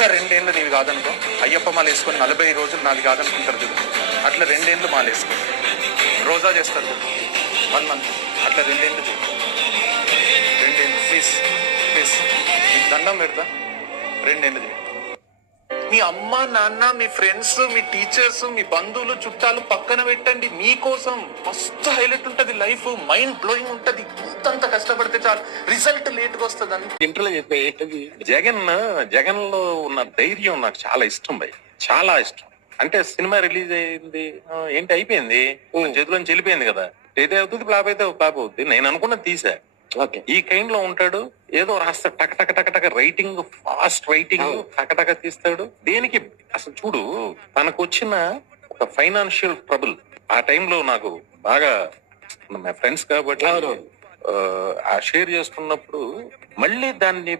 పక్క 2 ఏళ్ళు నీవి కాదనుకో. అయ్యప్ప మాల వేసుకొని 40 రోజులు నాది కాదనుకుంటారు చూడు, అట్లా 2 ఏళ్ళు మాల వేసుకో. రోజా చేస్తారు చూడు 1 month, అట్లా 2 ఏళ్ళు చేయి. 2 ఏళ్ళు ప్లీజ్ ప్లీజ్, నీకు దండం పెడతా. 2 ఏళ్ళు చేయి. మీ అమ్మ నాన్న, మీ ఫ్రెండ్స్, మీ టీచర్స్, మీ బంధువులు, చుట్టాలు పక్కన పెట్టండి. మీకోసం ఫస్ట్ హైలైట్ ఉంటది లైఫ్, మైండ్ బ్లోయింగ్ ఉంటది. ఇంతంత కష్టపడితే చాలు, రిజల్ట్ లేట్ గా వస్తుంది అని ఇంటర్లో చెప్పేది. జగన్ లో ఉన్న ధైర్యం నాకు చాలా ఇష్టం భయ్, చాలా ఇష్టం. అంటే సినిమా రిలీజ్ అయింది, ఏంటి అయిపోయింది, చేతిలోంచి వెళ్ళిపోయింది కదా. అయితే అవుతుంది, ఫ్లాప్ అయితే ఫ్లాప్ అవుతుంది. నేను అనుకున్నది తీసా. ఈ కైండ్ లో ఉంటాడు, ఏదో రాస్తాడు, టక టక టక టక రైటింగ్, ఫాస్ట్ రైటింగ్, టక టక తీస్తాడు. దేనికి అసలు చూడు, తనకు వచ్చిన ఒక ఫైనాన్షియల్ ట్రబుల్ ఆ టైంలో నాకు బాగా, మా ఫ్రెండ్స్ కాబట్టి ఆ షేర్ చేసుకున్నప్పుడు మళ్ళీ దాన్ని